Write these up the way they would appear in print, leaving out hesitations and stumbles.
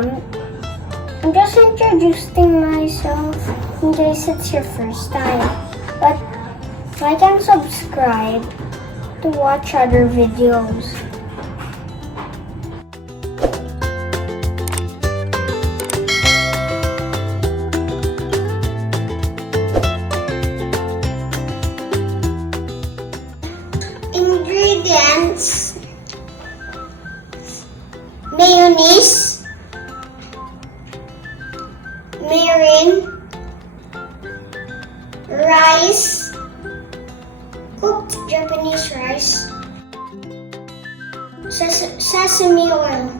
I'm just introducing myself in case it's your first time. But like and subscribe to watch other videos. Ingredients: mayonnaise, mirin, rice, cooked Japanese rice, sesame oil,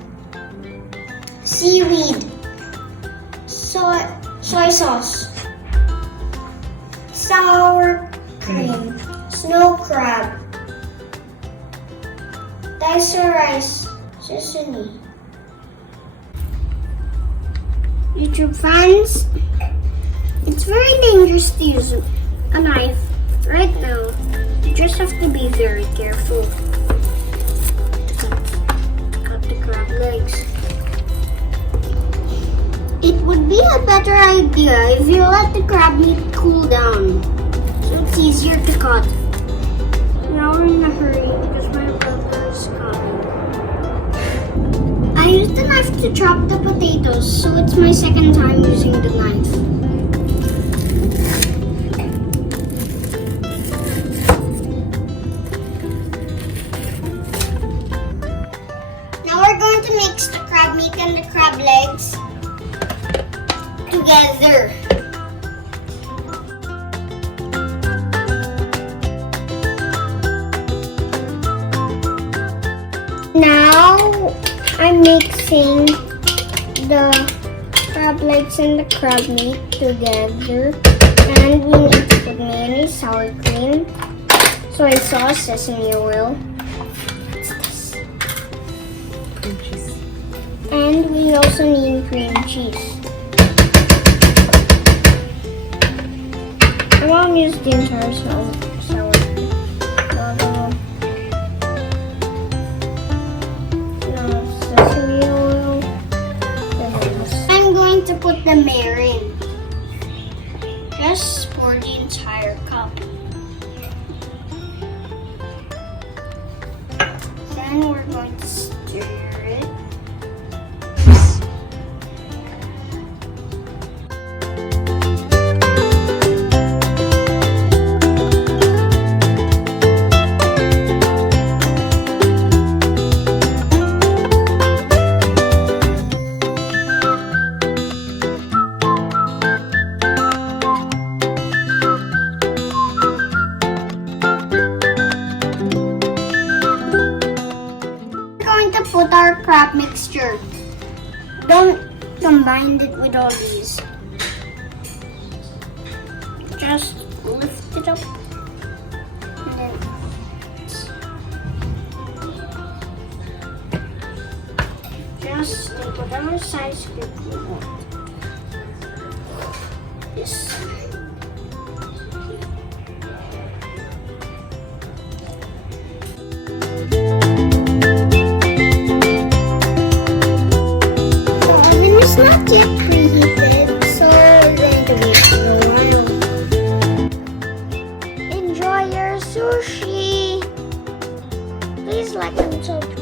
seaweed, soy sauce, sour cream, snow crab, diced rice, sesame. YouTube fans, it's very dangerous to use a knife right now. You just have to be very careful. Cut the crab legs. It would be a better idea if you let the crab meat cool down, so it's easier to cut. Now we're in a hurry because my brother is coming. I used the knife to chop the potatoes, so it's my second time using the knife. Now we're going to mix the crab meat and the crab legs together. Now I'm mixing the crab legs and the crab meat together, and we need to put mayonnaise, sour cream, soy sauce, sesame oil. What's this? Cream cheese. And we also need cream cheese. My mom used the entire sour cream. Sesame oil. I'm going to put the mirin. Just pour the entire cup. Then we're going to stir it. Put our crab mixture. Don't combine it with all these. Just lift it up and then just take whatever size scoop you want. This. It's not yet preheated, so we're going to wait for a while. Enjoy your sushi! Please like and subscribe.